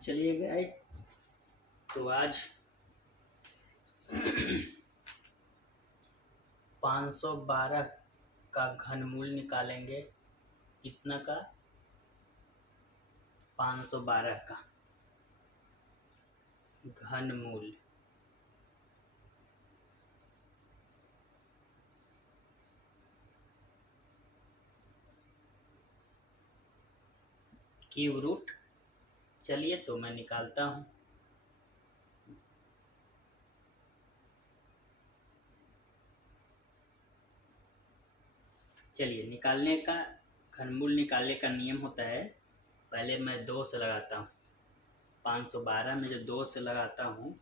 चलिए गाइड, तो आज 512 का घनमूल निकालेंगे। कितना का? 512 का घनमूल। Cube root. चलिए तो मैं निकालता हूँ। चलिए, निकालने का घनमूल निकालने का नियम होता है, पहले मैं 2 से लगाता हूँ। 512 में जब 2 से लगाता हूँ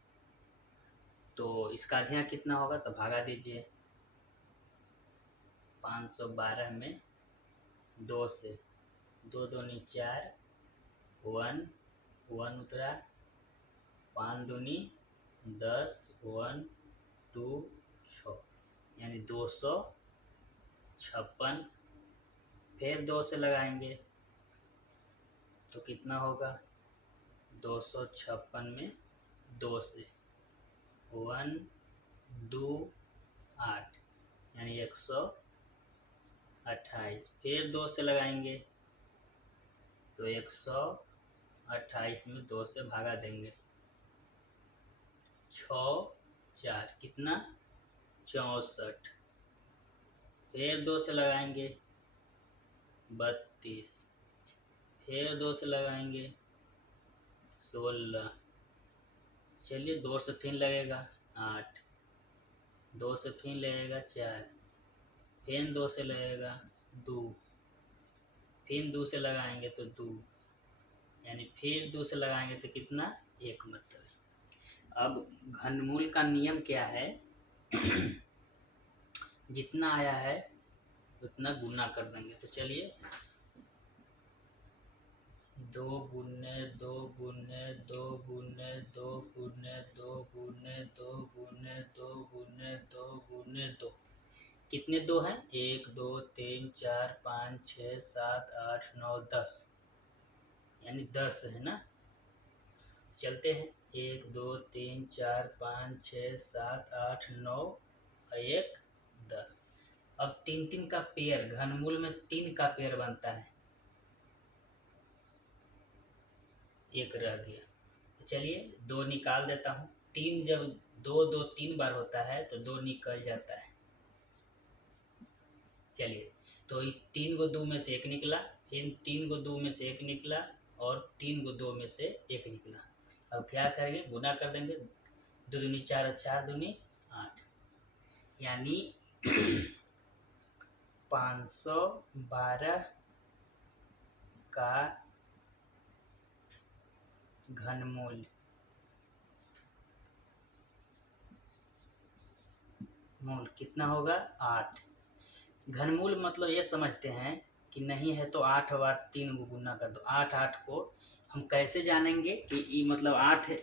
तो इसका आधा कितना होगा, तो भागा दीजिए। 512 में 2 से, 2 दूनी 4, 1 1 उतरा, 5 दूनी 10, 1 2 6, यानी 256। फिर 2 से लगाएंगे तो कितना होगा? 256 में 2 से 1 2 8, यानी 128। फिर 2 से लगाएंगे तो 128 में 2 से भागा देंगे। 6 4 कितना? 64। फिर 2 से लगाएंगे 32। फिर 2 से लगाएंगे 16। चलिए, 2 से फिर लगेगा 8, 2 से फिर लगेगा 4, फिर 2 से लगेगा 2, फिर 2 से लगाएंगे तो 2, यानी फिर 2 से लगाएंगे तो कितना? 1 मतलब। अब घनमूल का नियम क्या है? जितना आया है उतना गुना कर देंगे। तो चलिए, 2 गुने 2 गुने 2 गुने 2 गुने 2 गुने 2 गुने 2 गुने 2 गुने 2। कितने 2 हैं? 1 2 3 4 5 6 7 8 9 10, यानी 10 है ना। चलते हैं, 1 2 3 4 5 6 7 8 9 और 1 10। अब 3 3 का पेयर, घनमूल में 3 का पेयर बनता है, एक रह गया। तो चलिए 2 निकाल देता हूँ। 3 जब 2 2 3 बार होता है तो 2 निकल जाता है। चलिए, तो 3 को 2 में से 1 निकला, फिर 3 को 2 में से 1 निकला, और 3 को 2 में से 1 निकला। अब क्या करेंगे? गुना कर देंगे। 2 दूनी 4 और 4 दूनी 8, यानी 512 का घनमूल कितना होगा? 8। घनमूल मतलब ये समझते हैं कि नहीं है तो 8 बार 3 को गुना कर दो। 8 8 को हम कैसे जानेंगे कि ये मतलब 8 है?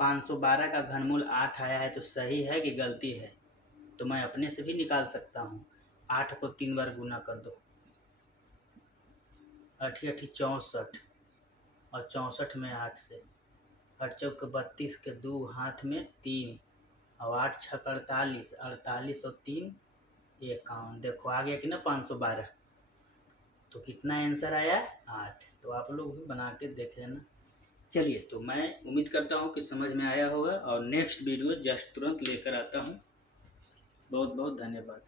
512 का घनमूल 8 आया है तो सही है कि गलती है? तो मैं अपने से भी निकाल सकता हूँ। 8 को 3 बार गुना कर दो, 8 8 64, और 64 में 8 से 8 चौक 32 के 2 हाथ में 3, और 8 छक 48, 48 और 3 51। देखो आ गया कि ना 512। तो कितना आंसर आया? 8। तो आप लोग भी बना के देख लेना। चलिए, तो मैं उम्मीद करता हूँ कि समझ में आया होगा, और नेक्स्ट वीडियो जस्ट तुरंत लेकर आता हूँ। बहुत बहुत धन्यवाद।